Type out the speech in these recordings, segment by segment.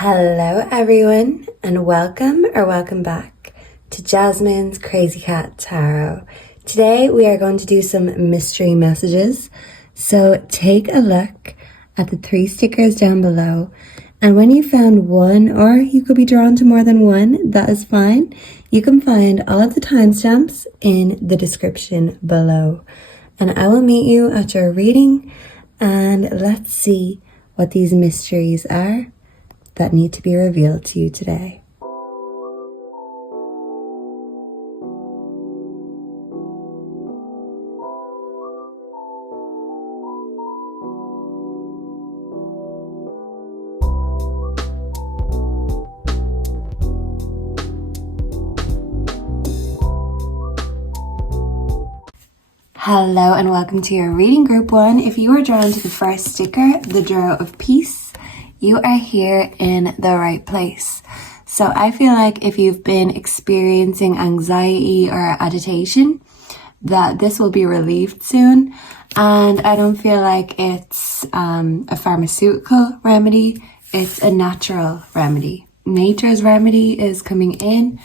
Hello everyone, and welcome back to Jasmine's Crazy Cat Tarot. Today we are going to do some mystery messages, so take a look at the 3 stickers down below, and when you found one, or you could be drawn to more than one, that is fine. You can find all of the timestamps in the description below, and I will meet you at your reading, and let's see what these mysteries are that need to be revealed to you today. Hello and welcome to your reading group 1. If you are drawn to the first sticker, the Draw of Peace, you are here in the right place. So I feel like if you've been experiencing anxiety or agitation, that this will be relieved soon. And I don't feel like it's a pharmaceutical remedy, it's a natural remedy. Nature's remedy is coming in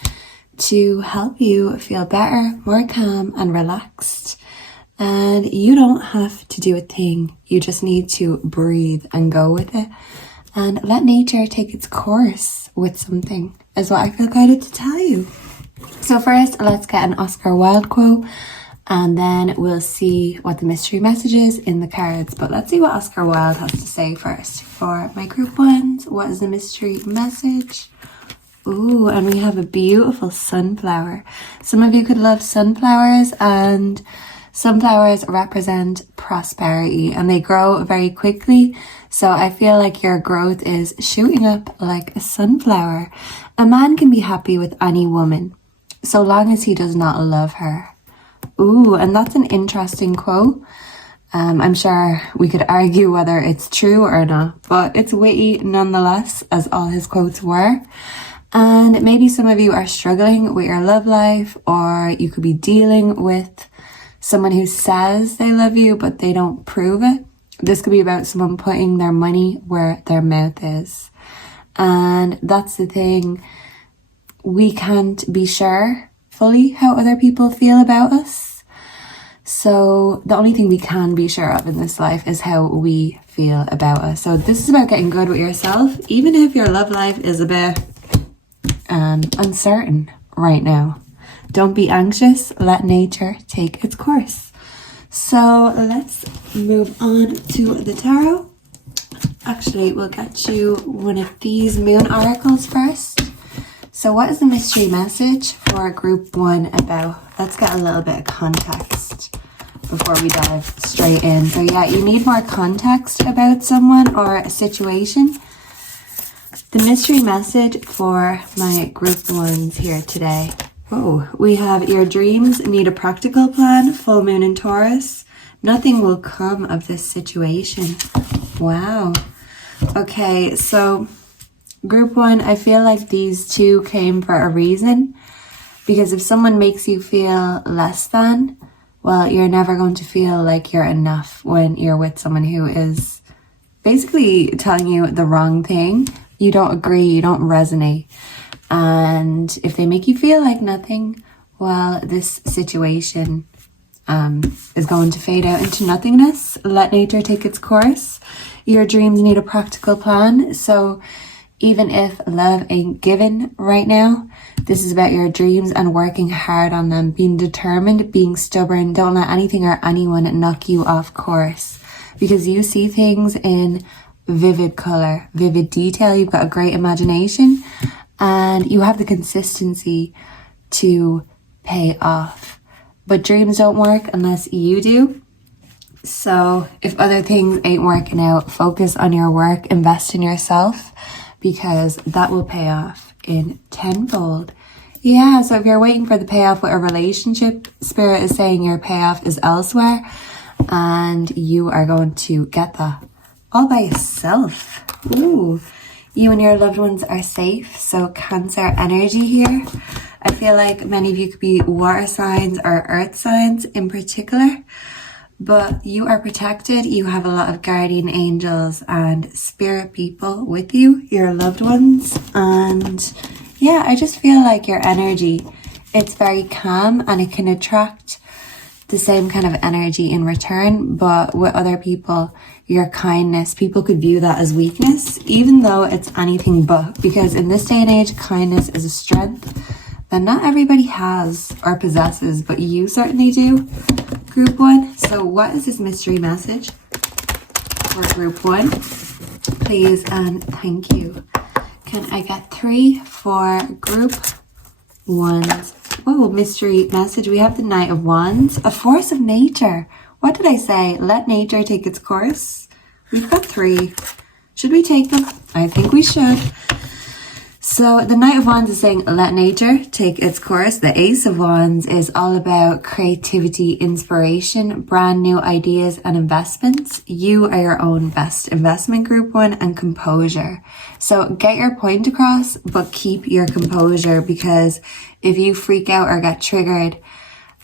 to help you feel better, more calm and relaxed. And you don't have to do a thing. You just need to breathe and go with it. And let nature take its course with something, is what I feel guided to tell you. So first, let's get an Oscar Wilde quote, and then we'll see what the mystery message is in the cards. But let's see what Oscar Wilde has to say first. For my group 1s, what is the mystery message? Ooh, and we have a beautiful sunflower. Some of you could love sunflowers, and sunflowers represent prosperity and they grow very quickly. So I feel like your growth is shooting up like a sunflower. A man can be happy with any woman, so long as he does not love her. Ooh, and that's an interesting quote. I'm sure we could argue whether it's true or not, but it's witty nonetheless, as all his quotes were. And maybe some of you are struggling with your love life, or you could be dealing with someone who says they love you, but they don't prove it. This could be about someone putting their money where their mouth is. And that's the thing. We can't be sure fully how other people feel about us. So the only thing we can be sure of in this life is how we feel about us. So this is about getting good with yourself, even if your love life is a bit uncertain right now. Don't be anxious, let nature take its course. So let's move on to the tarot. Actually, we'll get you one of these moon oracles first. So what is the mystery message for group 1 about? Let's get a little bit of context before we dive straight in. So yeah, you need more context about someone or a situation. The mystery message for my group 1s here today. Oh, we have your dreams need a practical plan, full moon in Taurus. Nothing will come of this situation. Wow. Okay, so group 1, I feel like these 2 came for a reason. Because if someone makes you feel less than, well, you're never going to feel like you're enough when you're with someone who is basically telling you the wrong thing. You don't agree, you don't resonate. And if they make you feel like nothing, well, this situation is going to fade out into nothingness. Let nature take its course. Your dreams need a practical plan. So even if love ain't given right now, this is about your dreams and working hard on them, being determined, being stubborn. Don't let anything or anyone knock you off course, because you see things in vivid color, vivid detail. You've got a great imagination. And you have the consistency to pay off. But dreams don't work unless you do. So if other things ain't working out, focus on your work, invest in yourself, because that will pay off in tenfold. Yeah, so if you're waiting for the payoff with a relationship, Spirit is saying your payoff is elsewhere, and you are going to get that all by yourself. Ooh. You and your loved ones are safe. So Cancer energy here. I feel like many of you could be water signs or earth signs in particular. but you are protected. You have a lot of guardian angels and spirit people with you, your loved ones. And yeah, I just feel like your energy, it's very calm and it can attract the same kind of energy in return. But with other people, your kindness, people could view that as weakness, even though it's anything but, because in this day and age, kindness is a strength that not everybody has or possesses, but you certainly do, group one. So what is this mystery message for group one? Please and thank you. Can I get 3 for group one's? Oh, mystery message. We have the Knight of Wands, a force of nature. What did I say? Let nature take its course. We've got 3. Should we take them? I think we should. So the Knight of Wands is saying, let nature take its course. The Ace of Wands is all about creativity, inspiration, brand new ideas and investments. You are your own best investment, group one, and composure. So get your point across, but keep your composure, because if you freak out or get triggered,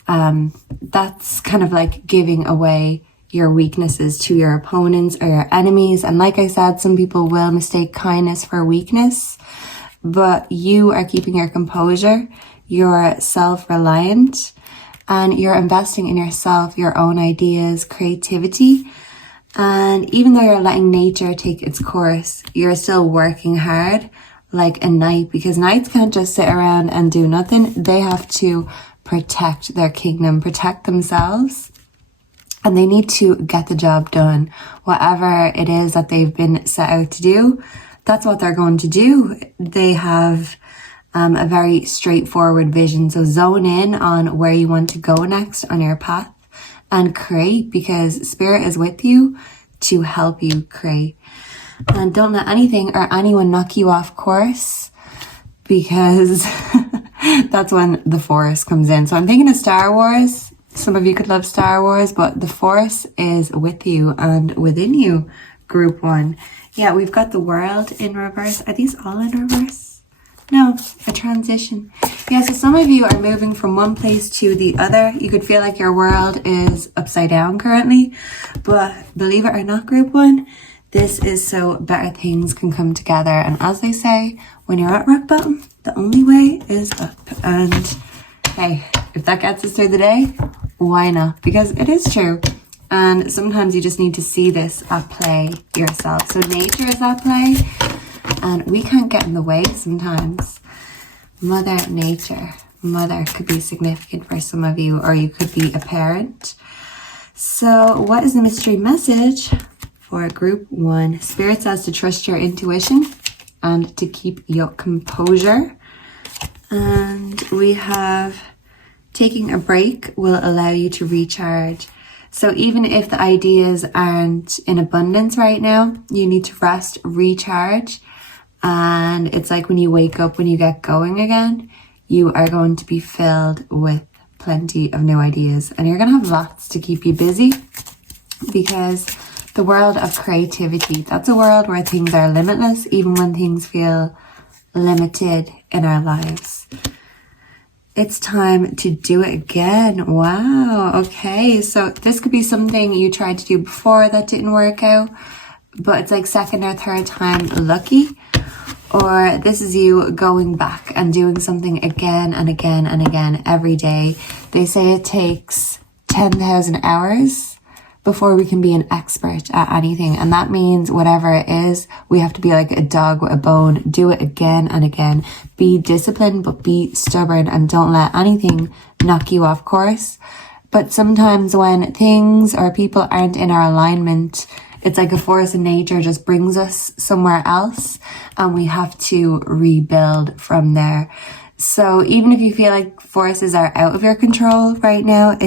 that's kind of like giving away your weaknesses to your opponents or your enemies. And like I said, some people will mistake kindness for weakness, but you are keeping your composure, you're self-reliant, and you're investing in yourself, your own ideas, creativity. And even though you're letting nature take its course, you're still working hard like a knight, because knights can't just sit around and do nothing. They have to protect their kingdom, protect themselves, and they need to get the job done. Whatever it is that they've been set out to do, that's what they're going to do. They have a very straightforward vision. So zone in on where you want to go next on your path and create, because spirit is with you to help you create. And don't let anything or anyone knock you off course, because that's when the Force comes in. So I'm thinking of Star Wars. Some of you could love Star Wars, but the Force is with you and within you, group one. Yeah, we've got the World in reverse. Are these all in reverse? No, a transition. Yeah, so some of you are moving from one place to the other. You could feel like your world is upside down currently, but believe it or not, group one, this is so better things can come together. And as they say, when you're at rock bottom, the only way is up. And hey, if that gets us through the day, why not? Because it is true. And sometimes you just need to see this at play yourself. So nature is at play, and we can't get in the way sometimes. Mother Nature. Mother could be significant for some of you, or you could be a parent. So what is the mystery message for group one? Spirit says to trust your intuition and to keep your composure. And we have taking a break will allow you to recharge. So even if the ideas aren't in abundance right now, you need to rest, recharge. And it's like when you wake up, when you get going again, you are going to be filled with plenty of new ideas. And you're going to have lots to keep you busy, because the world of creativity, that's a world where things are limitless, even when things feel limited in our lives. It's time to do it again. Wow. Okay. So this could be something you tried to do before that didn't work out, but it's like second or third time lucky. Or this is you going back and doing something again and again and again every day. They say it takes 10,000 hours before we can be an expert at anything. And that means whatever it is, we have to be like a dog with a bone. Do it again and again. Be disciplined, but be stubborn, and don't let anything knock you off course. But sometimes when things or people aren't in our alignment, it's like a force in nature just brings us somewhere else, and we have to rebuild from there. So even if you feel like forces are out of your control right now,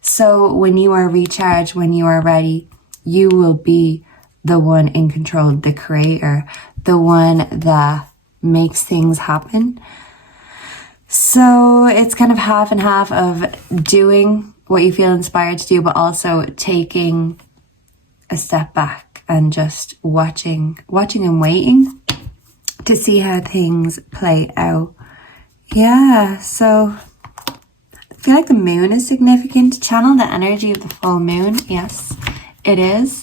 so when you are recharged, when you are ready, you will be the one in control, the creator, the one that makes things happen. So it's kind of half and half of doing what you feel inspired to do, but also taking a step back and just watching and waiting to see how things play out. Yeah, so feel like the moon is significant. Channel the energy of the full moon. Yes, it is.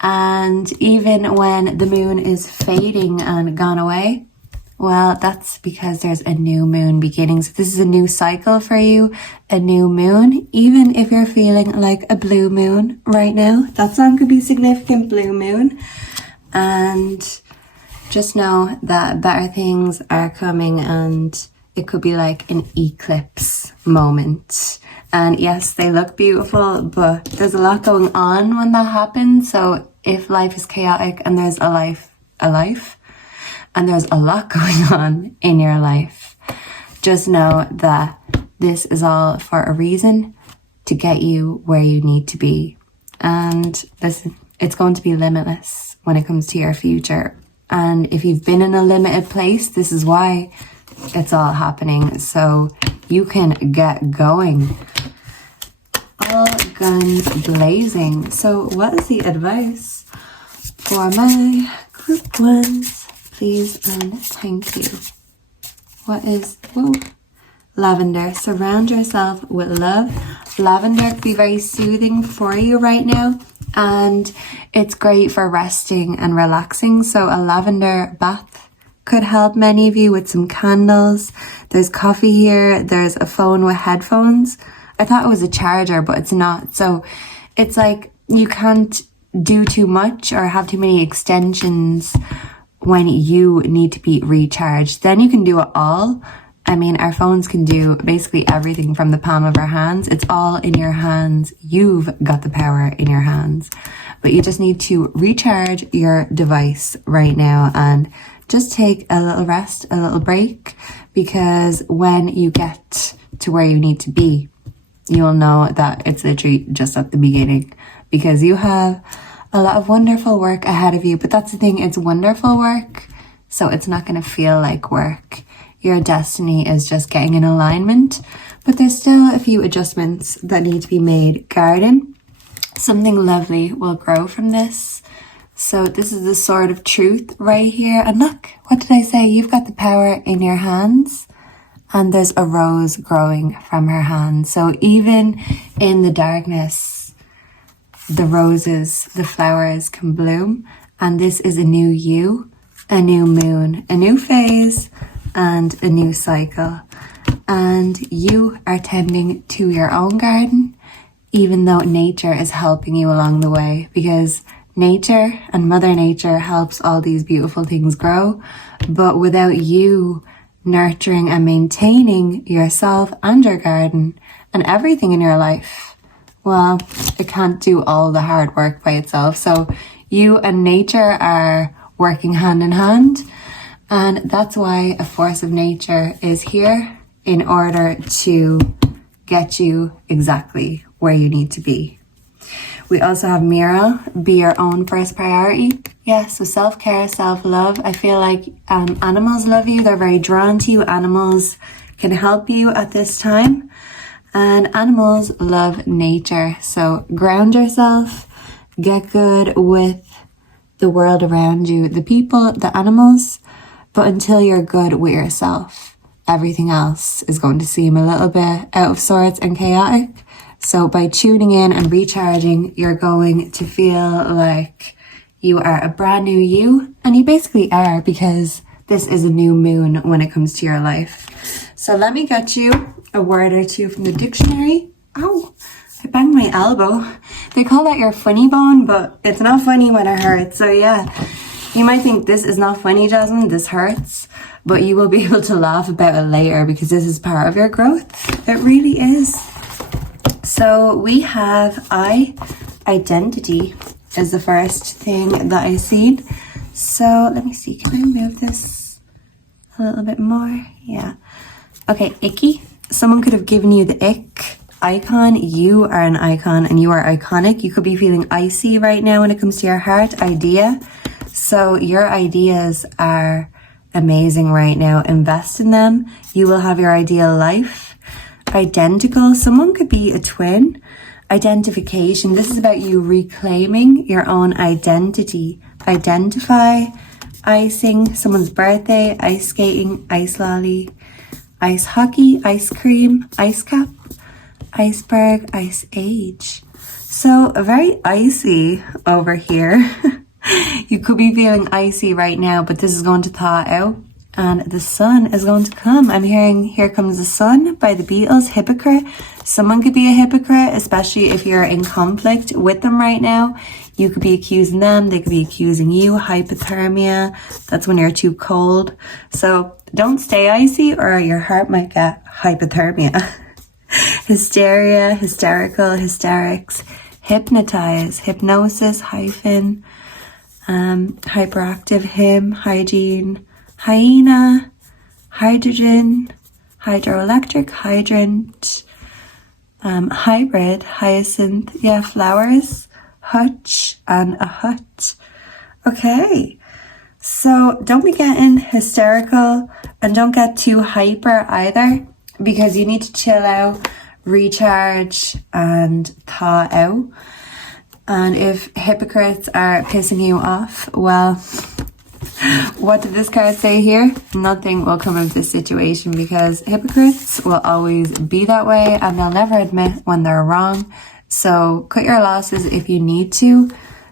And even when the moon is fading and gone away, well, that's because there's a new moon beginning. So this is a new cycle for you, a new moon. Even if you're feeling like a blue moon right now, that song could be significant, blue moon. And just know that better things are coming, and it could be like an eclipse moment. And yes, they look beautiful, but there's a lot going on when that happens. So if life is chaotic and there's a life, and there's a lot going on in your life, just know that this is all for a reason, to get you where you need to be. And listen, it's going to be limitless when it comes to your future. And if you've been in a limited place, this is why it's all happening. So you can get going. All guns blazing. So what is the advice for my group ones? Please and thank you. What is, whoa, lavender. Surround yourself with love. Lavender can be very soothing for you right now, and it's great for resting and relaxing. So a lavender bath could help many of you with some candles. There's coffee here. There's a phone with headphones. I thought it was a charger, but it's not. So it's like you can't do too much or have too many extensions when you need to be recharged. Then you can do it all. I mean, our phones can do basically everything from the palm of our hands. It's all in your hands. You've got the power in your hands. But you just need to recharge your device right now and just take a little rest, a little break, because when you get to where you need to be, you'll know that it's literally just at the beginning, because you have a lot of wonderful work ahead of you. But that's the thing, it's wonderful work, so it's not going to feel like work. Your destiny is just getting in alignment, but there's still a few adjustments that need to be made. Garden, something lovely will grow from this. So this is the sword of truth right here. And look, what did I say? You've got the power in your hands. And there's a rose growing from her hand. So even in the darkness, the roses, the flowers can bloom. And this is a new you, a new moon, a new phase, and a new cycle. And you are tending to your own garden, even though nature is helping you along the way, because nature and Mother Nature helps all these beautiful things grow. But without you nurturing and maintaining yourself and your garden and everything in your life, well, it can't do all the hard work by itself. So you and nature are working hand in hand. And that's why a force of nature is here, in order to get you exactly where you need to be. We also have Mira, be your own first priority. Yeah, so self-care, self-love. I feel like animals love you. They're very drawn to you. Animals can help you at this time. And animals love nature. So ground yourself. Get good with the world around you, the people, the animals. But until you're good with yourself, everything else is going to seem a little bit out of sorts and chaotic. So by tuning in and recharging, you're going to feel like you are a brand new you. And you basically are, because this is a new moon when it comes to your life. So let me get you a word or two from the dictionary. Ow, I banged my elbow. They call that your funny bone, but it's not funny when it hurts. So yeah, you might think this is not funny, Jasmine, this hurts, but you will be able to laugh about it later, because this is part of your growth. It really is. So we have identity is the first thing that I seen. So let me see, can I move this a little bit more? Yeah. Okay, icky. Someone could have given you the ick icon. You are an icon and you are iconic. You could be feeling icy right now when it comes to your heart. Idea. So your ideas are amazing right now. Invest in them. You will have your ideal life. Identical. Someone could be a twin. Identification. This is about you reclaiming your own identity. Identify. Icing. Someone's birthday. Ice skating. Ice lolly. ice hockey, ice cream, ice cap, iceberg, ice age. So very icy over here. You could be feeling icy right now, but this is going to thaw out and the sun is going to come. I'm hearing Here Comes the Sun by the Beatles, hypocrite. Someone could be a hypocrite, especially if you're in conflict with them right now. You could be accusing them, they could be accusing you. Hypothermia, that's when you're too cold. So don't stay icy or your heart might get hypothermia. Hysteria, hysterical, hysterics, hypnotize, hypnosis, hyphen, hyperactive, hymn, hygiene, hyena, hydrogen, hydroelectric, hydrant, hybrid, hyacinth, yeah, flowers, hutch, and a hut. Okay, so don't be getting hysterical and don't get too hyper either, because you need to chill out, recharge, and thaw out. And if hypocrites are pissing you off, well, what did this card say here? Nothing will come of this situation, because hypocrites will always be that way and they'll never admit when they're wrong. So cut your losses if you need to,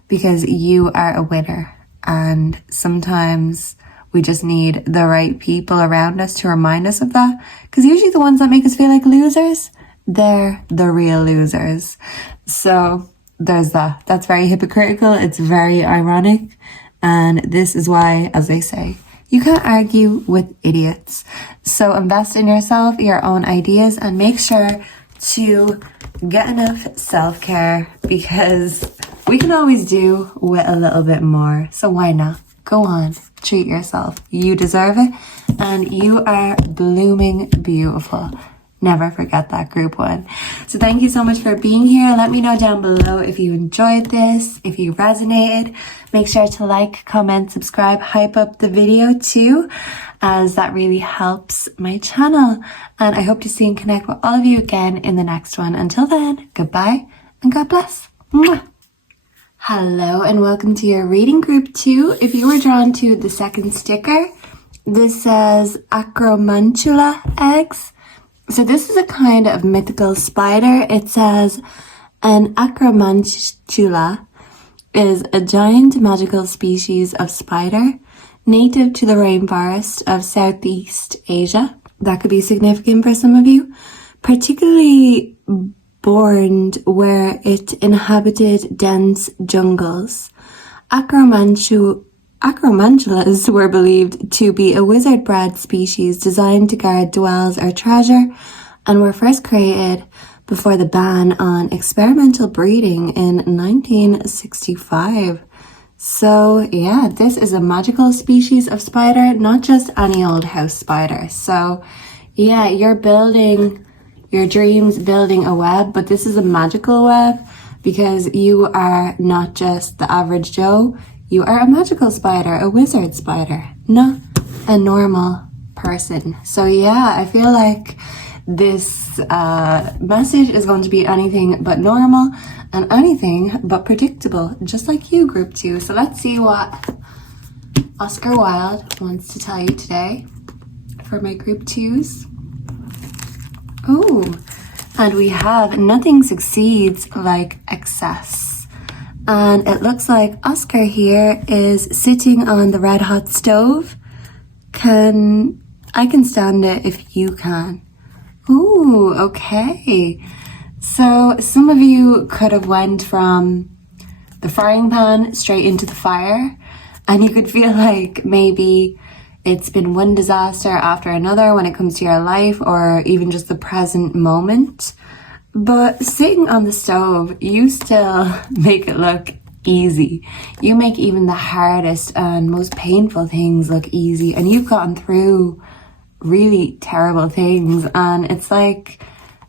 because you are a winner. And sometimes we just need the right people around us to remind us of that, because usually the ones that make us feel like losers, they're the real losers. So there's that. That's very hypocritical. It's very ironic. And this is why, as they say, you can't argue with idiots. So invest in yourself, your own ideas, and make sure to get enough self-care, because we can always do with a little bit more. So why not? Go on, treat yourself. You deserve it, and you are blooming beautiful. Never forget that, group one. So thank you so much for being here. Let me know down below if you enjoyed this, if you resonated. Make sure to like, comment, subscribe, hype up the video too, as that really helps my channel. And I hope to see and connect with all of you again in the next one. Until then, goodbye and God bless. Mwah. Hello and welcome to your reading group 2. If you were drawn to the second sticker, this says Acromantula eggs. So this is a kind of mythical spider. It says an acromantula is a giant magical species of spider native to the rainforest of Southeast Asia. That could be significant for some of you, particularly born where it inhabited dense jungles. Acromantulas were believed to be a wizard-bred species designed to guard dwells or treasure, and were first created before the ban on experimental breeding in 1965. So yeah, this is a magical species of spider, not just any old house spider. So yeah, you're building your dreams, building a web, but this is a magical web, because you are not just the average Joe. You are a magical spider, a wizard spider, not a normal person. So yeah, I feel like this message is going to be anything but normal and anything but predictable, just like you, group 2. So let's see what Oscar Wilde wants to tell you today for my group 2s. Oh, and we have nothing succeeds like excess. And it looks like Oscar here is sitting on the red hot stove. I can stand it if you can. Ooh, okay. So some of you could have went from the frying pan straight into the fire, and you could feel like maybe it's been one disaster after another when it comes to your life, or even just the present moment. But sitting on the stove, you still make it look easy. You make even the hardest and most painful things look easy, and you've gotten through really terrible things, and it's like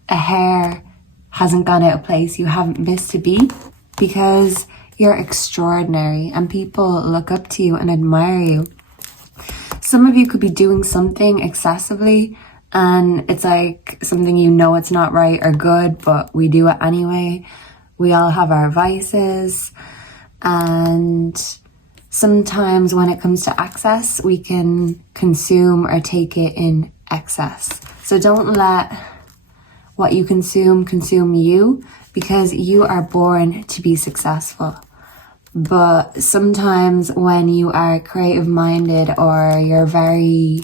a hair hasn't gone out of place. You haven't missed a beat, because you're extraordinary and people look up to you and admire you. Some of you could be doing something excessively, and it's like something you know it's not right or good, but we do it anyway. We all have our vices, and sometimes when it comes to access, we can consume or take it in excess. So don't let what you consume you, because you are born to be successful. But sometimes when you are creative minded or you're very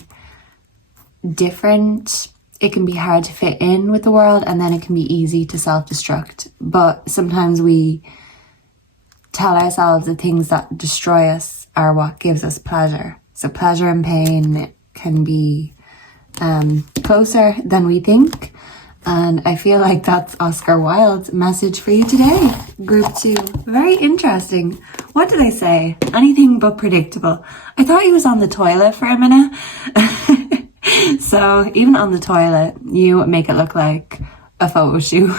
different, it can be hard to fit in with the world, and then it can be easy to self-destruct. But sometimes we tell ourselves the things that destroy us are what gives us pleasure. So pleasure and pain can be closer than we think. And I feel like that's Oscar Wilde's message for you today. Group 2. Very interesting. What did I say? Anything but predictable. I thought he was on the toilet for a minute. So even on the toilet, you make it look like a photo shoot.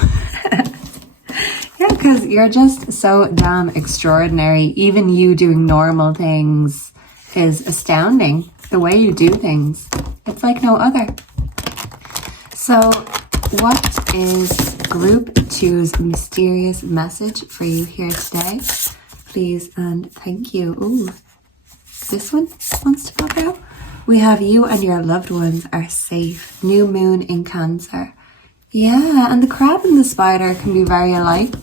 Yeah, because you're just so damn extraordinary. Even you doing normal things is astounding. The way you do things, it's like no other. So what is Group 2's mysterious message for you here today? Please and thank you. Ooh, this one wants to pop out. We have you and your loved ones are safe. New moon in Cancer. Yeah, and the crab and the spider can be very alike.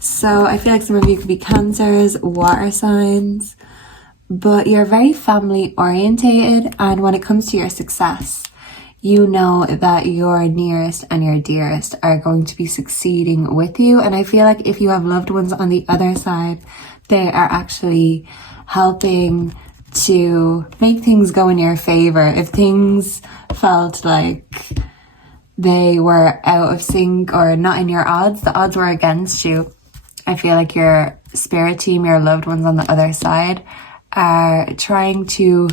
So I feel like some of you could be Cancers, water signs, but you're very family orientated, and when it comes to your success, you know that your nearest and your dearest are going to be succeeding with you. And I feel like if you have loved ones on the other side, they are actually helping to make things go in your favor. If things felt like they were out of sync or not in your odds, the odds were against you. I feel like your spirit team, your loved ones on the other side, are trying to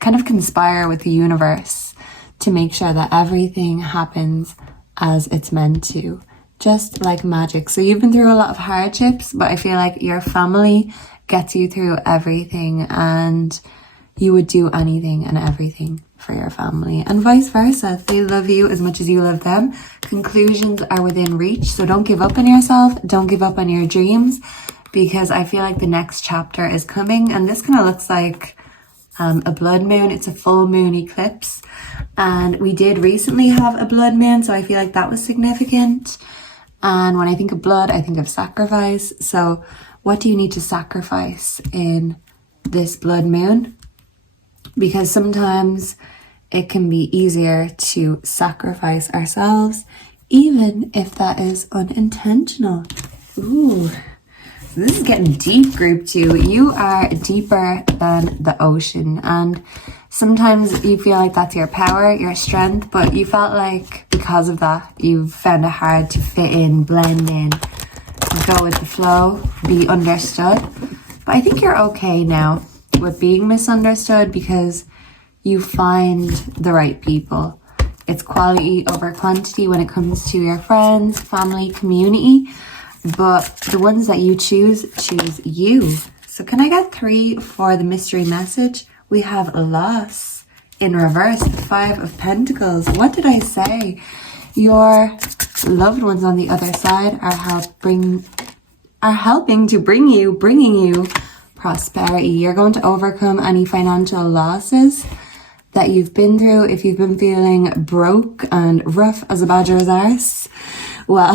kind of conspire with the universe to make sure that everything happens as it's meant to, just like magic. So you've been through a lot of hardships, but I feel like your family gets you through everything, and you would do anything and everything for your family, and vice versa. They love you as much as you love them. Conclusions are within reach, so don't give up on yourself. Don't give up on your dreams, because I feel like the next chapter is coming, and this kind of looks like a blood moon. It's a full moon eclipse, and we did recently have a blood moon, so I feel like that was significant. And when I think of blood, I think of sacrifice. So what do you need to sacrifice in this blood moon? Because sometimes it can be easier to sacrifice ourselves, even if that is unintentional. Ooh, this is getting deep, Group 2. You are deeper than the ocean, and sometimes you feel like that's your power, your strength, but you felt like because of that, you've found it hard to fit in, blend in, go with the flow, be understood. But I think you're okay now with being misunderstood, because you find the right people. It's quality over quantity when it comes to your friends, family, community, but the ones that you choose you. So can I get 3 for the mystery message? We have loss in reverse, the 5 of Pentacles. What did I say? Your loved ones on the other side are helping to bringing you prosperity. You're going to overcome any financial losses that you've been through. If you've been feeling broke and rough as a badger's arse, well,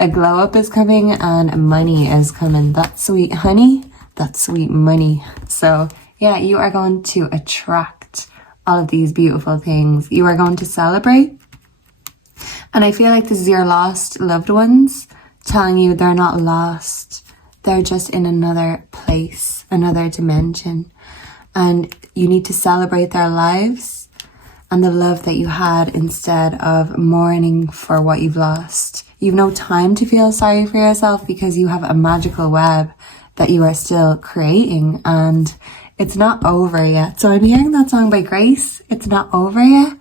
a glow up is coming and money is coming. That sweet honey, that sweet money. So yeah, you are going to attract all of these beautiful things. You are going to celebrate. And I feel like this is your lost loved ones telling you they're not lost. They're just in another place, another dimension. And you need to celebrate their lives and the love that you had instead of mourning for what you've lost. You've no time to feel sorry for yourself, because you have a magical web that you are still creating, and it's not over yet. So I'm hearing that song by Grace, It's Not Over Yet.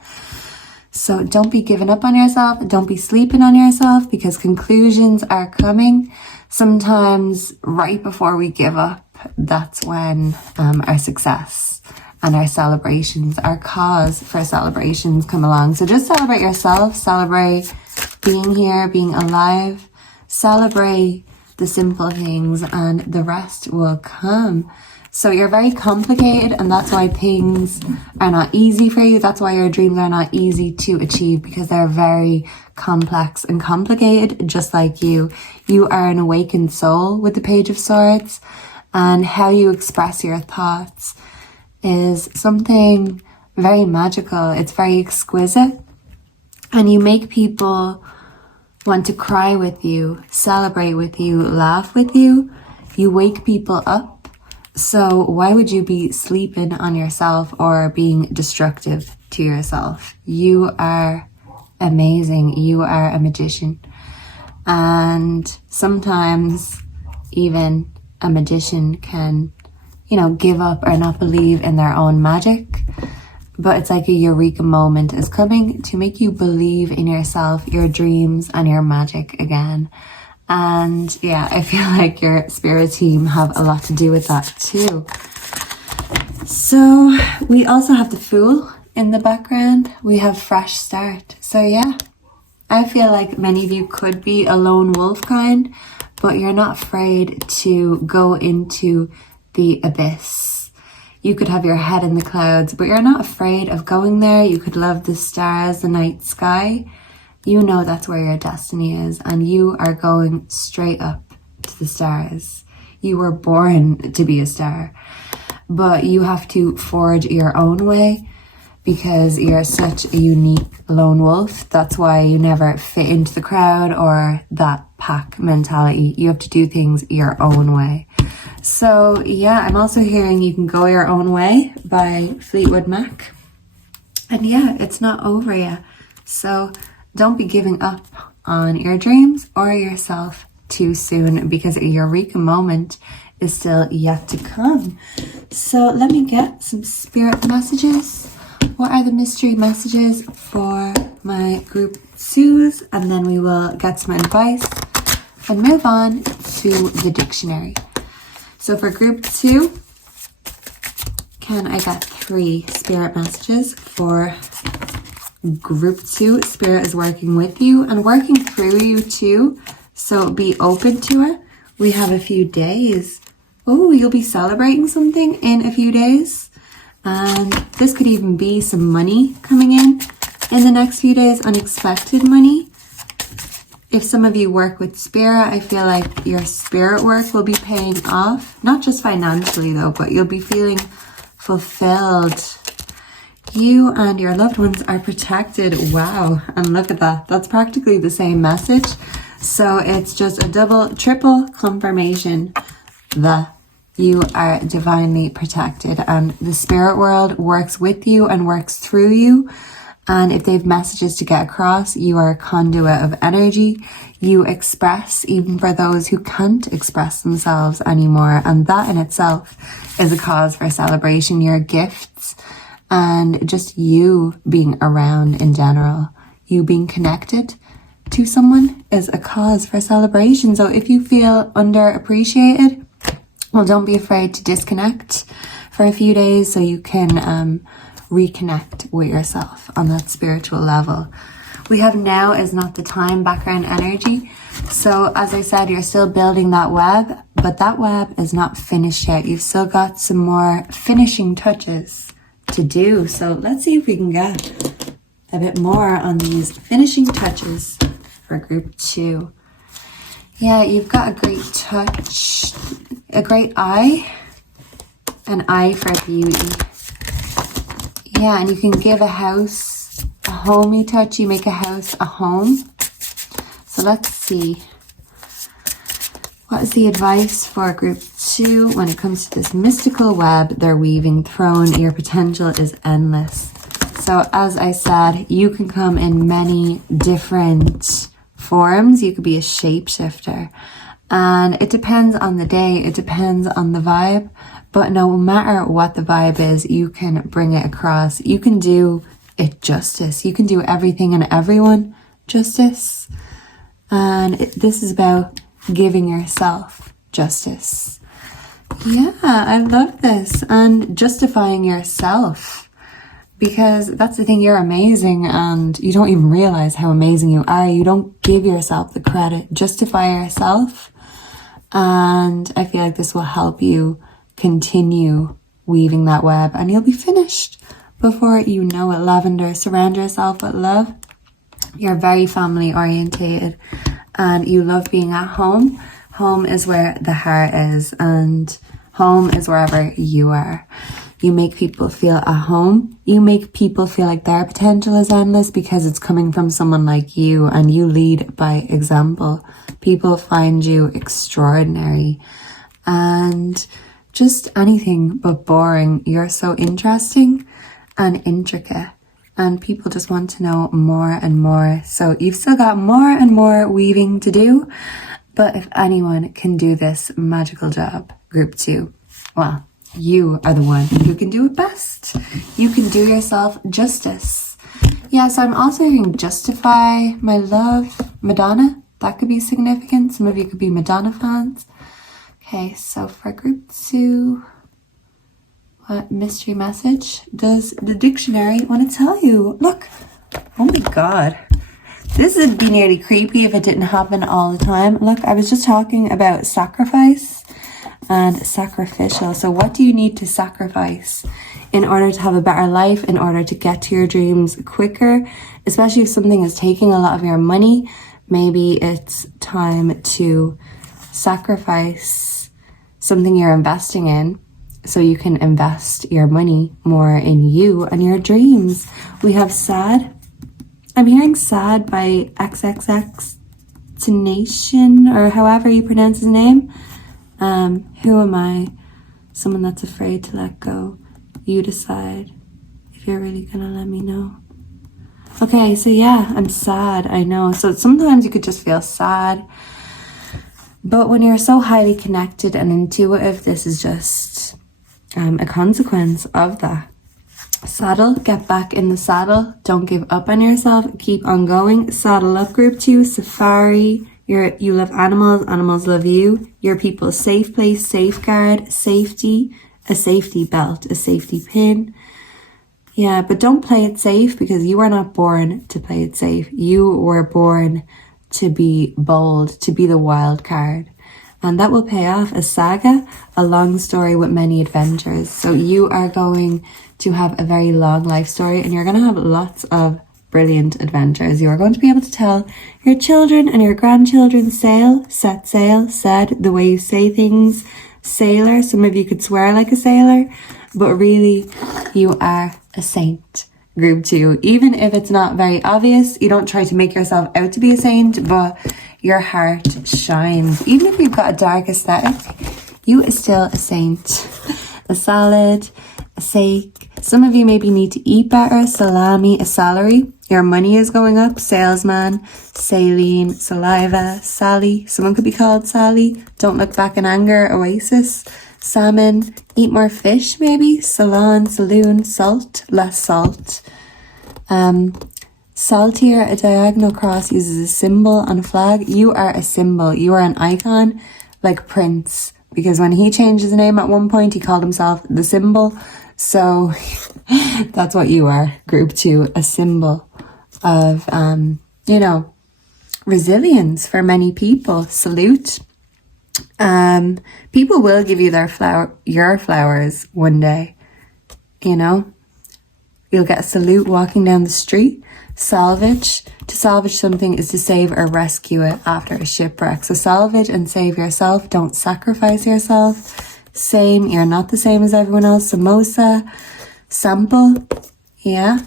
So don't be giving up on yourself. Don't be sleeping on yourself, because conclusions are coming. Sometimes right before we give up, that's when our success and our celebrations, our cause for celebrations come along. So just celebrate yourself, celebrate being here, being alive, celebrate the simple things, and the rest will come. So you're very complicated, and that's why things are not easy for you. That's why your dreams are not easy to achieve, because they're very complex and complicated, just like you. You are an awakened soul with the Page of Swords, and how you express your thoughts is something very magical. It's very exquisite, and you make people want to cry with you, celebrate with you, laugh with you. You wake people up. So why would you be sleeping on yourself or being destructive to yourself? You are amazing. You are a magician. And sometimes even a magician can, give up or not believe in their own magic. But it's like a eureka moment is coming to make you believe in yourself, your dreams, and your magic again. And yeah, I feel like your spirit team have a lot to do with that too. So we also have the Fool in the background. We have fresh start. So yeah, I feel like many of you could be a lone wolf kind, but you're not afraid to go into the abyss. You could have your head in the clouds, but you're not afraid of going there. You could love the stars, the night sky. You know that's where your destiny is, and you are going straight up to the stars. You were born to be a star, but you have to forge your own way because you're such a unique lone wolf. That's why you never fit into the crowd or that pack mentality. You have to do things your own way. So yeah, I'm also hearing You Can Go Your Own Way by Fleetwood Mac. And yeah, it's not over yet. So don't be giving up on your dreams or yourself too soon, because a eureka moment is still yet to come. So let me get some spirit messages. What are the mystery messages for my group 2s? And then we will get some advice and move on to the dictionary. So for group 2, can I get 3 spirit messages for group 2? Spirit is working with you and working through you too, so be open to it. We have a few days. Oh, you'll be celebrating something in a few days, and this could even be some money coming in the next few days, unexpected money. If some of you work with spirit, I feel like your spirit work will be paying off, not just financially though, but you'll be feeling fulfilled. You and your loved ones are protected. Wow. And look at that. That's practically the same message. So it's just a double, triple confirmation that you are divinely protected, and the spirit world works with you and works through you. And if they have messages to get across, you are a conduit of energy. You express, even for those who can't express themselves anymore. And that in itself is a cause for celebration. Your gifts and just you being around in general, you being connected to someone is a cause for celebration. So if you feel underappreciated, well, don't be afraid to disconnect for a few days so you can reconnect with yourself on that spiritual level. We have Now Is Not the Time background energy. So as I said, you're still building that web, but that web is not finished yet. You've still got some more finishing touches to do. So let's see if we can get a bit more on these finishing touches for group 2. Yeah, you've got a great touch, a great eye, an eye for beauty. Yeah, and you can give a house a homey touch. You make a house a home. So let's see. What is the advice for group 2 when it comes to this mystical web they're weaving? Throne, your potential is endless. So as I said, you can come in many different forms. You could be a shapeshifter, and it depends on the day, it depends on the vibe, but no matter what the vibe is, you can bring it across. You can do it justice. You can do everything and everyone justice, and this is about giving yourself justice. Yeah, I love this. And justifying yourself, because that's the thing, you're amazing and you don't even realize how amazing you are. You don't give yourself the credit. Justify yourself, and I feel like this will help you continue weaving that web and you'll be finished before you know it. Lavender, surround yourself with love. You're very family orientated and you love being at home. Home is where the heart is, and home is wherever you are. You make people feel at home. You make people feel like their potential is endless because it's coming from someone like you, and you lead by example. People find you extraordinary and just anything but boring. You're so interesting and intricate, and people just want to know more and more. So you've still got more and more weaving to do. But if anyone can do this magical job, group 2, well, you are the one who can do it best. You can do yourself justice. Yeah, so I'm also hearing justify my love. Madonna, that could be significant. Some of you could be Madonna fans. Okay, so for group 2, what mystery message does the dictionary want to tell you? Look, oh my God. This would be nearly creepy if it didn't happen all the time. Look, I was just talking about sacrifice and sacrificial. So what do you need to sacrifice in order to have a better life, in order to get to your dreams quicker? Especially if something is taking a lot of your money, maybe it's time to sacrifice something you're investing in so you can invest your money more in you and your dreams. We have sad. I'm hearing sad by XXX Tenation, or however you pronounce his name. Who am I? Someone that's afraid to let go. You decide if you're really gonna let me know. Okay, so yeah, I'm sad, I know. So sometimes you could just feel sad. But when you're so highly connected and intuitive, this is just a consequence of that. Saddle, get back in the saddle. Don't give up on yourself. Keep on going. Saddle up, group 2. Safari. You love animals. Animals love you. Your people's safe place, safeguard, safety, a safety belt, a safety pin. Yeah, but don't play it safe because you are not born to play it safe. You were born to be bold, to be the wild card. And that will pay off. A saga, a long story with many adventures. So you are going to have a very long life story and you're going to have lots of brilliant adventures. You are going to be able to tell your children and your grandchildren sail, set sail, said, the way you say things, sailor. Some of you could swear like a sailor, but really you are a saint. Group 2, even if it's not very obvious, you don't try to make yourself out to be a saint, but your heart shines. Even if you've got a dark aesthetic, you are still a saint. A salad, a steak. Some of you maybe need to eat better. Salami, a salary. Your money is going up. Salesman, saline, saliva, Sally. Someone could be called Sally. Don't look back in anger. Oasis. Salmon, eat more fish maybe. Salon, saloon, salt, less salt. Saltier, a diagonal cross uses a symbol on a flag. You are a symbol. You are an icon, like Prince. Because when he changed his name at one point, he called himself the Symbol. So that's what you are, group 2, a symbol of, resilience for many people. Salute. People will give you your flowers one day, You'll get a salute walking down the street. Salvage. To salvage something is to save or rescue it after a shipwreck. So salvage and save yourself. Don't sacrifice yourself. Same. You're not the same as everyone else. Samosa. Sample. Yeah.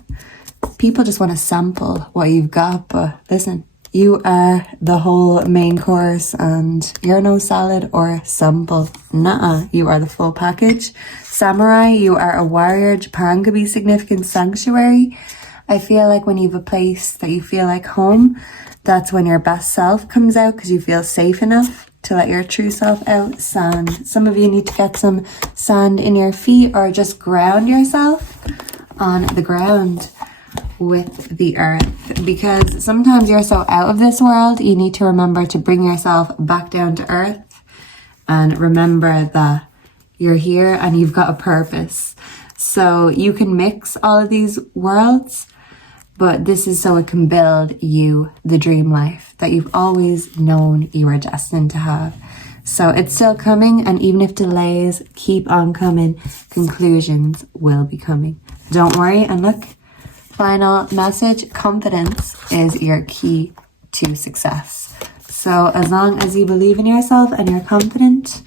People just want to sample what you've got. But listen, you are the whole main course and you're no salad or sample. Nuh-uh. You are the full package. Samurai. You are a warrior. Japan could be significant. Sanctuary. I feel like when you have a place that you feel like home, that's when your best self comes out because you feel safe enough to let your true self out. Sand. Some of you need to get some sand in your feet or just ground yourself on the ground with the earth, because sometimes you're so out of this world, you need to remember to bring yourself back down to earth and remember that you're here and you've got a purpose. So you can mix all of these worlds, but this is so it can build you the dream life that you've always known you were destined to have. So it's still coming, and even if delays keep on coming, conclusions will be coming. Don't worry. And look, final message, confidence is your key to success. So as long as you believe in yourself and you're confident,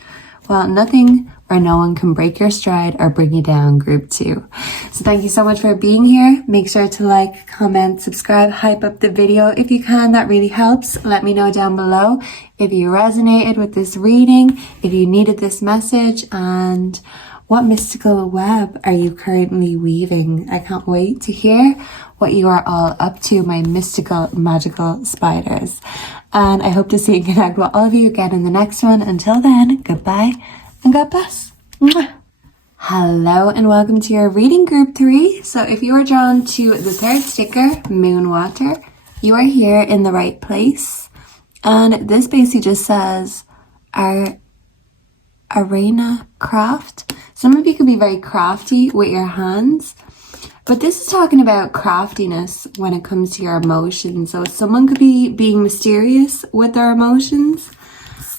well, nothing or no one can break your stride or bring you down, group 2. So thank you so much for being here. Make sure to like, comment, subscribe, hype up the video if you can. That really helps. Let me know down below if you resonated with this reading, if you needed this message, and what mystical web are you currently weaving? I can't wait to hear what you are all up to, my mystical, magical spiders. And I hope to see and connect with all of you again in the next one. Until then, goodbye and God bless. Mwah. Hello and welcome to your reading, group 3. So if you are drawn to the third sticker, Moon Water, you are here in the right place. And this basically just says our arena craft. Some of you could be very crafty with your hands, but this is talking about craftiness when it comes to your emotions. So someone could be being mysterious with their emotions,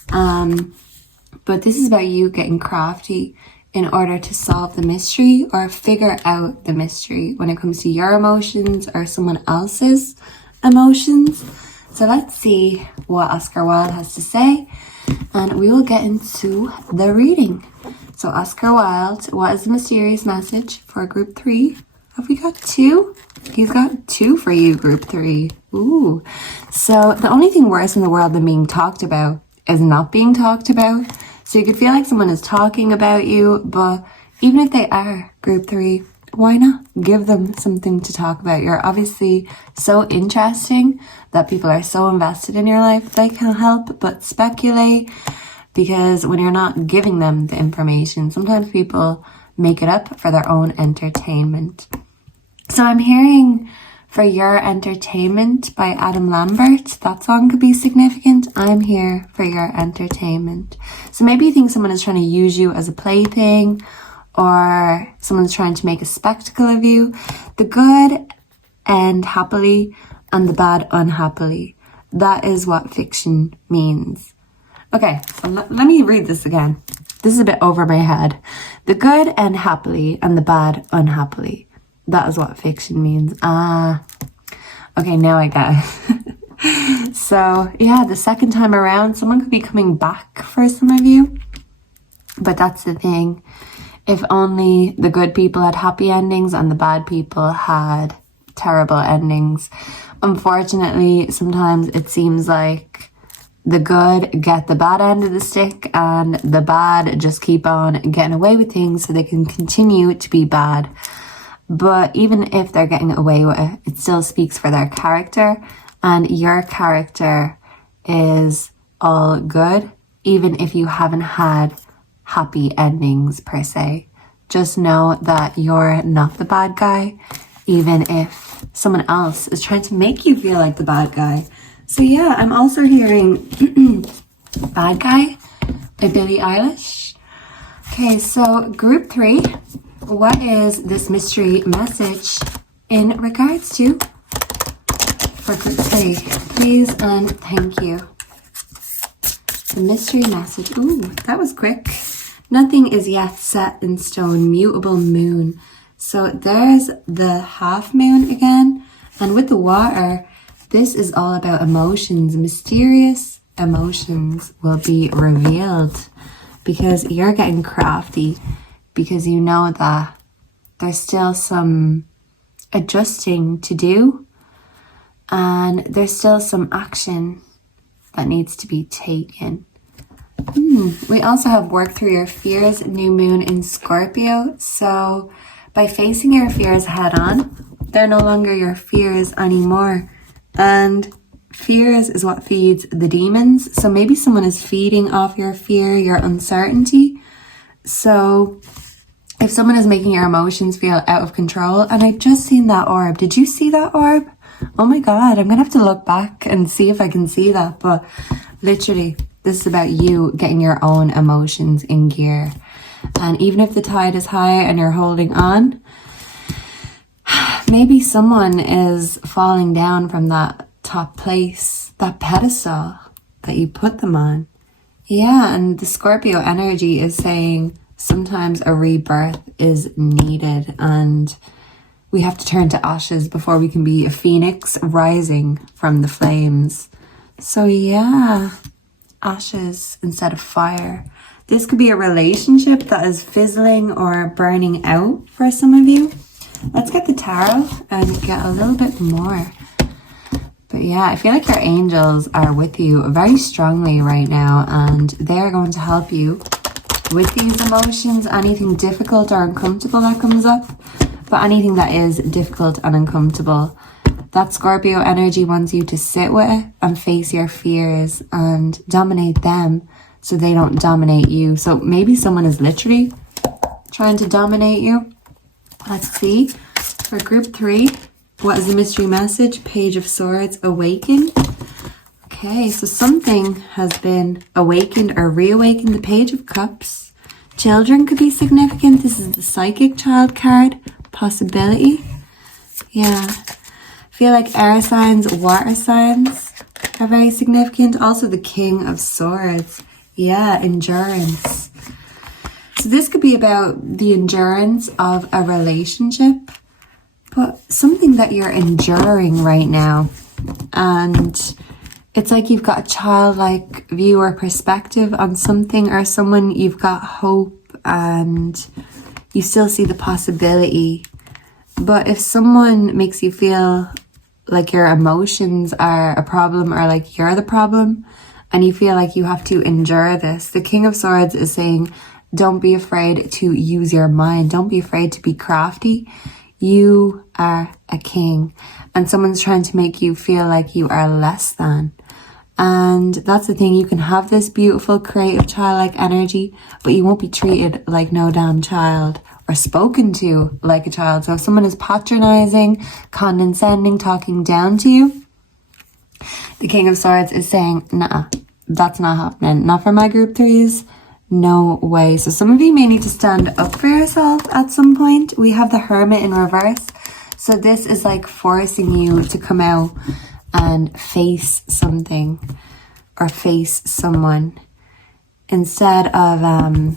but this is about you getting crafty in order to solve the mystery or figure out the mystery when it comes to your emotions or someone else's emotions. So let's see what Oscar Wilde has to say, and we will get into the reading. So Oscar Wilde, what is the mysterious message for group 3? Have we got 2? He's got 2 for you, group 3. Ooh. So the only thing worse in the world than being talked about is not being talked about. So you could feel like someone is talking about you, but even if they are, group 3, why not give them something to talk about? You're obviously so interesting that people are so invested in your life, they can't help but speculate, because when you're not giving them the information, sometimes people make it up for their own entertainment. So I'm hearing For Your Entertainment by Adam Lambert. That song could be significant. I'm here for your entertainment. So maybe you think someone is trying to use you as a plaything, or someone's trying to make a spectacle of you. The good end happily and the bad unhappily. That is what fiction means. Okay, so let me read this again. This is a bit over my head. The good end happily and the bad unhappily. That is what fiction means. Okay, now I get it. So, yeah, the second time around, someone could be coming back for some of you. But that's the thing. If only the good people had happy endings and the bad people had terrible endings. Unfortunately, sometimes it seems like the good get the bad end of the stick and the bad just keep on getting away with things so they can continue to be bad. But even if they're getting away with it, it still speaks for their character, and your character is all good, even if you haven't had happy endings per se. Just know that you're not the bad guy, even if someone else is trying to make you feel like the bad guy. So yeah, I'm also hearing Bad Guy by Billie Eilish. Okay, so group 3. What is this mystery message in regards to for group 3? Please and thank you. The mystery message. Ooh, that was quick. Nothing is yet set in stone. Mutable moon. So there's the half moon again. And with the water, this is all about emotions. Mysterious emotions will be revealed because you're getting crafty. Because you know that there's still some adjusting to do, and there's still some action that needs to be taken. We also have work through your fears, new moon in Scorpio. So by facing your fears head on, they're no longer your fears anymore. And fears is what feeds the demons. So maybe someone is feeding off your fear, your uncertainty. So if someone is making your emotions feel out of control, and I just seen that orb. Did you see that orb? Oh my God, I'm going to have to look back and see if I can see that. But literally, this is about you getting your own emotions in gear. And even if the tide is high and you're holding on, maybe someone is falling down from that top place, that pedestal that you put them on. Yeah, and the Scorpio energy is saying sometimes a rebirth is needed and we have to turn to ashes before we can be a phoenix rising from the flames. So yeah, ashes instead of fire. This could be a relationship that is fizzling or burning out for some of you. Let's get the tarot and get a little bit more. But yeah, I feel like your angels are with you very strongly right now, and they're going to help you with these emotions, anything difficult or uncomfortable that comes up. But anything that is difficult and uncomfortable, that Scorpio energy wants you to sit with it and face your fears and dominate them so they don't dominate you. So maybe someone is literally trying to dominate you. Let's see. For group 3, what is the mystery message? Page of Swords, awaken. Okay, so something has been awakened or reawakened. The Page of Cups. Children could be significant. This is the psychic child card. Possibility. Yeah. I feel like air signs, water signs are very significant. Also the King of Swords. Yeah, endurance. So this could be about the endurance of a relationship, but something that you're enduring right now. And it's like you've got a childlike view or perspective on something or someone. You've got hope and you still see the possibility. But if someone makes you feel like your emotions are a problem or like you're the problem and you feel like you have to endure this, the King of Swords is saying, don't be afraid to use your mind. Don't be afraid to be crafty. You are a king and someone's trying to make you feel like you are less than. And that's the thing, you can have this beautiful, creative, childlike energy, but you won't be treated like no damn child or spoken to like a child. So if someone is patronizing, condescending, talking down to you, the King of Swords is saying, nah, that's not happening. Not for my group 3s. No way. So some of you may need to stand up for yourself at some point. We have the Hermit in reverse. So this is like forcing you to come out and face something or face someone instead of,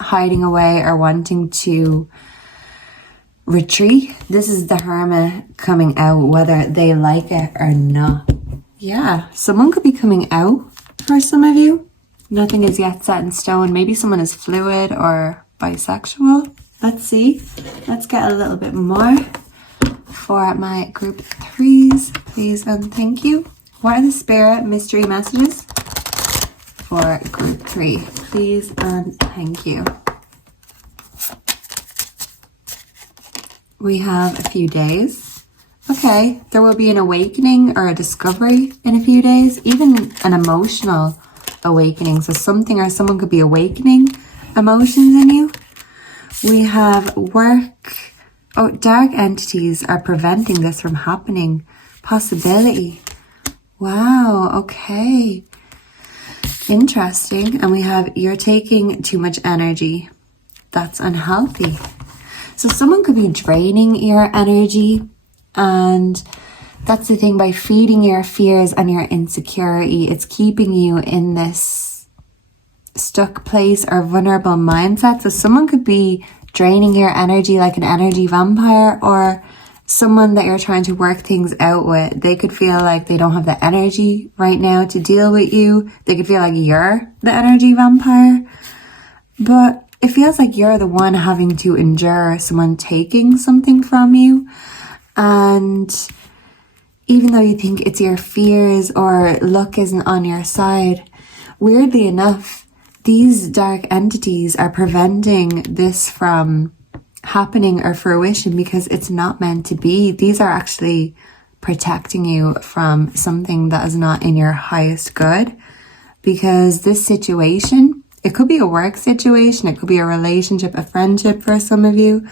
hiding away or wanting to retreat. This is the Hermit coming out, whether they like it or not. Yeah, someone could be coming out for some of you. Nothing is yet set in stone. Maybe someone is fluid or bisexual. Let's see. Let's get a little bit more for my group 3s, please and thank you. What are the spirit mystery messages for group 3, please and thank you? We have a few days. Okay, there will be an awakening or a discovery in a few days, even an emotional awakening. So something or someone could be awakening emotions in you. We have work. Oh, dark entities are preventing this from happening. Possibility. Wow, okay. Interesting. And we have, you're taking too much energy. That's unhealthy. So someone could be draining your energy, and that's the thing, by feeding your fears and your insecurity, it's keeping you in this stuck place or vulnerable mindset. So someone could be draining your energy like an energy vampire, or someone that you're trying to work things out with. They could feel like they don't have the energy right now to deal with you. They could feel like you're the energy vampire, but it feels like you're the one having to endure someone taking something from you. And even though you think it's your fears or luck isn't on your side, weirdly enough, these dark entities are preventing this from happening or fruition because it's not meant to be. These are actually protecting you from something that is not in your highest good, because this situation, it could be a work situation, it could be a relationship, a friendship for some of you,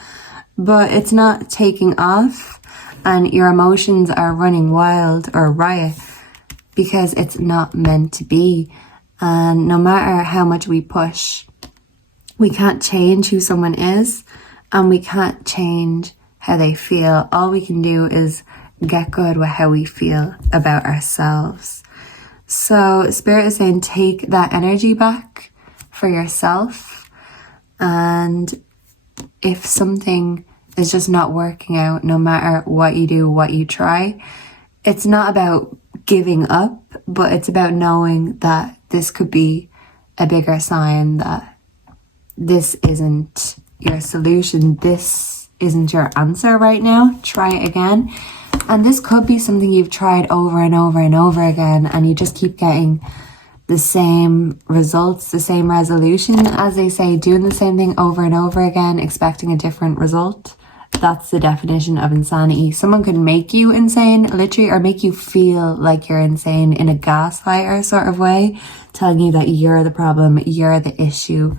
but it's not taking off and your emotions are running wild or riot because it's not meant to be. And no matter how much we push, we can't change who someone is and we can't change how they feel. All we can do is get good with how we feel about ourselves. So Spirit is saying take that energy back for yourself. And if something is just not working out, no matter what you do, what you try, it's not about giving up, but it's about knowing that this could be a bigger sign that this isn't your solution. This isn't your answer right now. Try it again. And this could be something you've tried over and over and over again, and you just keep getting the same results, the same resolution. As they say, doing the same thing over and over again, expecting a different result. That's the definition of insanity. Someone could make you insane, literally, or make you feel like you're insane in a gaslighter sort of way, telling you that you're the problem, you're the issue,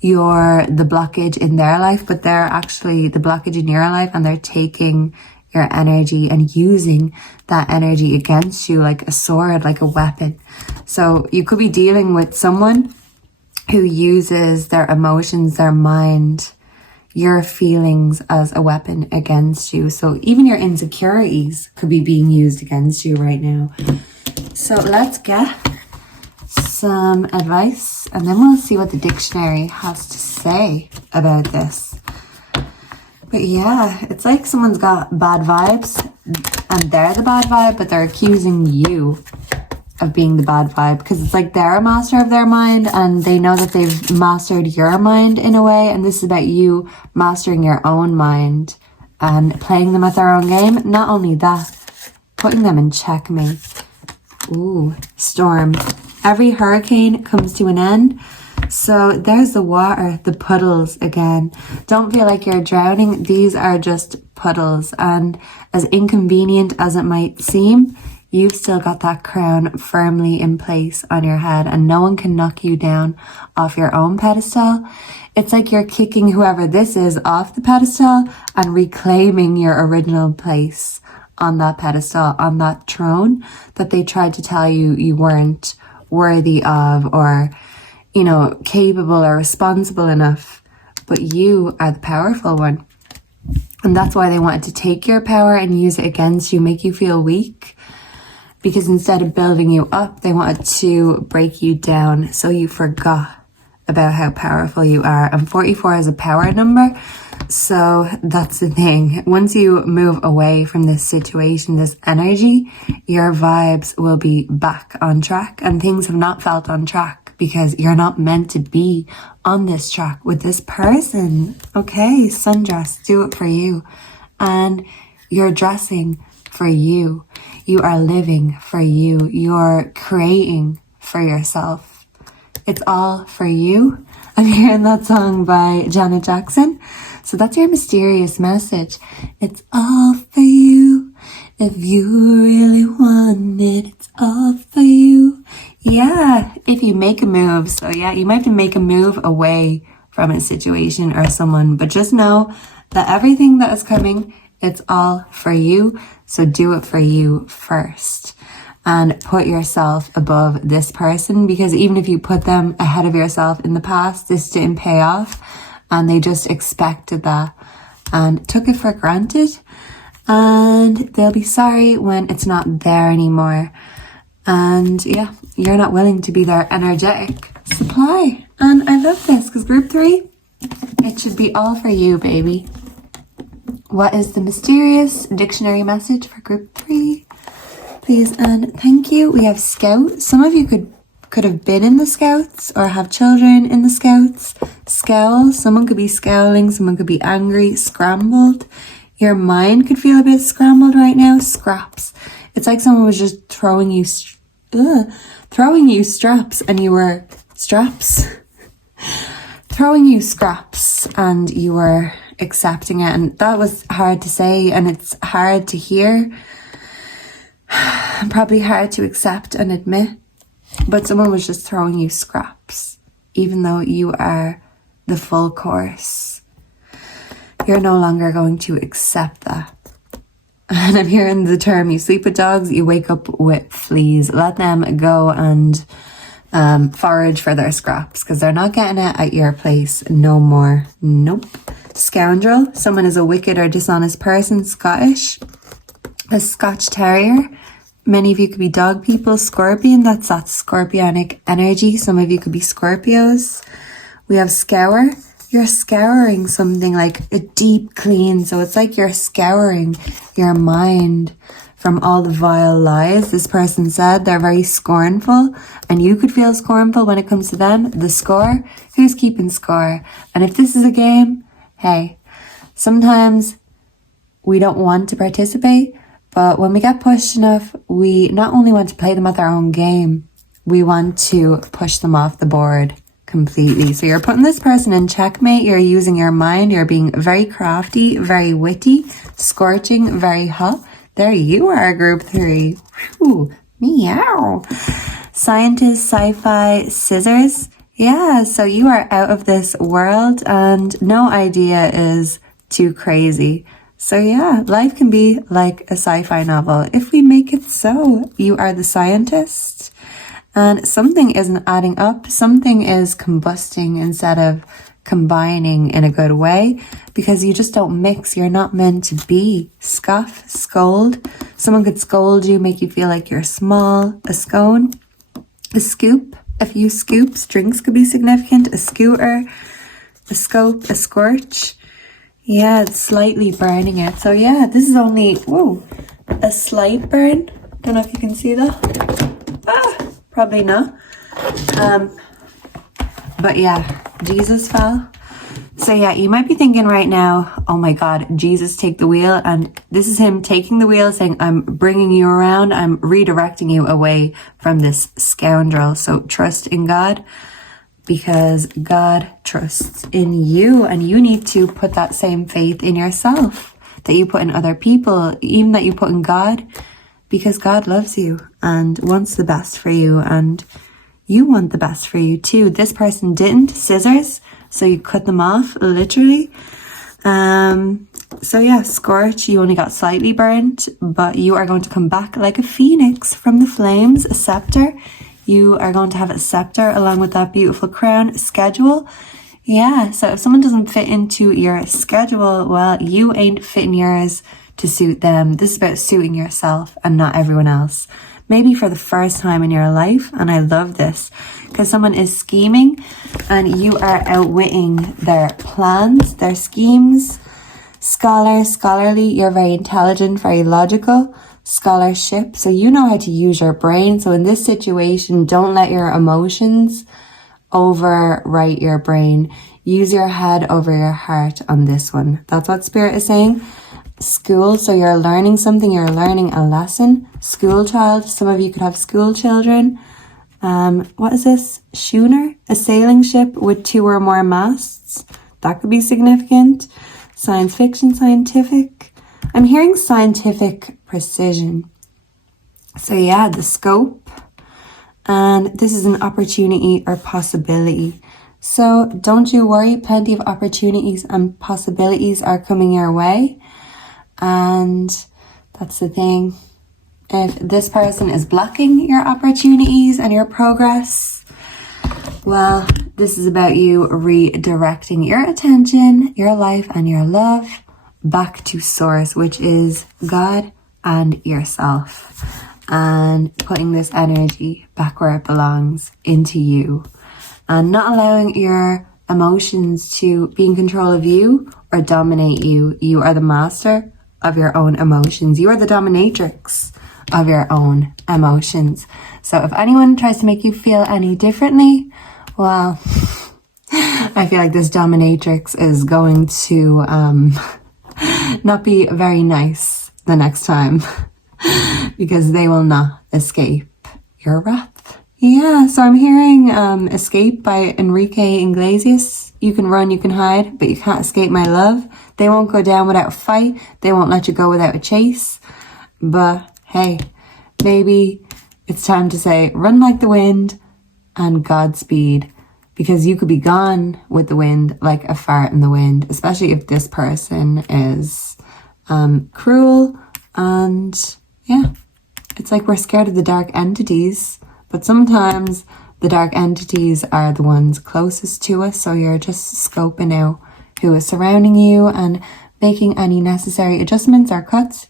you're the blockage in their life, but they're actually the blockage in your life, and they're taking your energy and using that energy against you like a sword, like a weapon. So you could be dealing with someone who uses their emotions, their mind, your feelings as a weapon against you. So even your insecurities could be being used against you right now. So let's get some advice, and then we'll see what the dictionary has to say about this. But yeah, it's like someone's got bad vibes and they're the bad vibe, but they're accusing you of being the bad vibe, because it's like they're a master of their mind and they know that they've mastered your mind in a way, and this is about you mastering your own mind and playing them at their own game. Not only that, putting them in checkmate. Ooh, storm. Every hurricane comes to an end. So there's the water, the puddles again. Don't feel like you're drowning. These are just puddles, and as inconvenient as it might seem, you've still got that crown firmly in place on your head, and no one can knock you down off your own pedestal. It's like you're kicking whoever this is off the pedestal and reclaiming your original place on that pedestal, on that throne that they tried to tell you you weren't worthy of, or, you know, capable or responsible enough. But you are the powerful one. And that's why they wanted to take your power and use it against you, make you feel weak. Because instead of building you up, they wanted to break you down, so you forgot about how powerful you are. And 44 is a power number. So that's the thing. Once you move away from this situation, this energy, your vibes will be back on track, and things have not felt on track because you're not meant to be on this track with this person. Okay, sundress, do it for you. And you're dressing for you. You are living for you. You're creating for yourself. It's all for you. I'm hearing that song by Janet Jackson. So that's your mysterious message. It's all for you. If you really want it, it's all for you. Yeah, if you make a move. So yeah, you might have to make a move away from a situation or someone, but just know that everything that is coming, it's all for you. So do it for you first, and put yourself above this person, because even if you put them ahead of yourself in the past, this didn't pay off, and they just expected that and took it for granted, and they'll be sorry when it's not there anymore. And yeah, you're not willing to be their energetic supply. And I love this, because group 3, it should be all for you, baby. What is the mysterious dictionary message for group 3? Please and thank you. We have scout. Some of you could have been in the scouts or have children in the scouts. Scowl. Someone could be scowling. Someone could be angry. Scrambled. Your mind could feel a bit scrambled right now. Scraps. It's like someone was just throwing you straps, and you were straps. Throwing you scraps, and you were accepting it. And that was hard to say, and it's hard to hear. Probably hard to accept and admit, but someone was just throwing you scraps, even though you are the full course. You're no longer going to accept that. And I'm hearing the term, you sleep with dogs, you wake up with fleas. Let them go and forage for their scraps, because they're not getting it at your place no more. Nope. Scoundrel. Someone is a wicked or dishonest person. Scottish. A Scotch terrier. Many of you could be dog people. Scorpion, that's that scorpionic energy. Some of you could be Scorpios. We have scour. You're scouring something, like a deep clean. So it's like you're scouring your mind from all the vile lies this person said. They're very scornful, and you could feel scornful when it comes to them. The score, who's keeping score? And if this is a game, hey, sometimes we don't want to participate, but when we get pushed enough, we not only want to play them at their own game, we want to push them off the board completely. So you're putting this person in checkmate. You're using your mind. You're being very crafty, very witty, scorching, very hot. There you are, group 3. Whew, meow. Scientist, sci-fi, scissors. Yeah, so you are out of this world and no idea is too crazy. So yeah, life can be like a sci-fi novel if we make it so. You are the scientist and something isn't adding up. Something is combusting instead of combining in a good way, because you just don't mix. You're not meant to be. Scoff, scold. Someone could scold you, make you feel like you're small. A scone, a scoop, a few scoops. Drinks could be significant. A scooter, a scope, a scorch. Yeah, it's slightly burning it. So yeah, this is only, whoa, a slight burn. Don't know if you can see that. Probably not. But yeah, Jesus fell. So yeah, you might be thinking right now, oh my God, Jesus take the wheel. And this is him taking the wheel, saying, I'm bringing you around. I'm redirecting you away from this scoundrel. So trust in God, because God trusts in you. And you need to put that same faith in yourself that you put in other people, even that you put in God, because God loves you and wants the best for you. And you want the best for you too. This person didn't. Scissors. So you cut them off, literally. So yeah, scorch. You only got slightly burnt, but you are going to come back like a phoenix from the flames. A scepter. You are going to have a scepter along with that beautiful crown. Schedule. Yeah, so if someone doesn't fit into your schedule, well, you ain't fitting yours to suit them. This is about suiting yourself and not everyone else. Maybe for the first time in your life. And I love this because someone is scheming and you are outwitting their plans, their schemes. Scholar, scholarly, you're very intelligent, very logical. Scholarship, so you know how to use your brain. So in this situation, don't let your emotions overwrite your brain. Use your head over your heart on this one. That's what Spirit is saying. School, so you're learning something, you're learning a lesson. School child, some of you could have school children. What is this? Schooner, a sailing ship with 2 or more masts. That could be significant. Science fiction, scientific. I'm hearing scientific precision. So yeah, the scope. And this is an opportunity or possibility. So don't you worry, plenty of opportunities and possibilities are coming your way. And that's the thing. If this person is blocking your opportunities and your progress, well, this is about you redirecting your attention, your life, and your love back to source, which is God and yourself, and putting this energy back where it belongs, into you, and not allowing your emotions to be in control of you or dominate you. You are the master of your own emotions. You are the dominatrix of your own emotions. So if anyone tries to make you feel any differently, well, I feel like this dominatrix is going to not be very nice the next time, because they will not escape your wrath. Yeah, so I'm hearing Escape by Enrique Iglesias. You can run, you can hide, but you can't escape my love. They won't go down without a fight. They won't let you go without a chase. But hey, maybe it's time to say, run like the wind and Godspeed, because you could be gone with the wind like a fart in the wind, especially if this person is cruel. And yeah, it's like we're scared of the dark entities, but sometimes the dark entities are the ones closest to us. So you're just scoping out who is surrounding you and making any necessary adjustments or cuts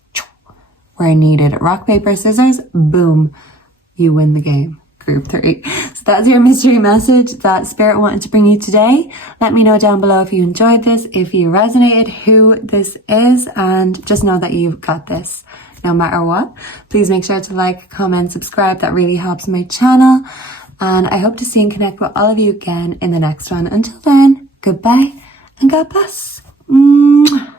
where needed. Rock, paper, scissors, boom, you win the game. Group 3. So that's your mystery message that Spirit wanted to bring you today. Let me know down below if you enjoyed this, if you resonated, who this is, and just know that you've got this no matter what. Please make sure to like, comment, subscribe. That really helps my channel. And I hope to see and connect with all of you again in the next one. Until then, goodbye and God bless. Mwah.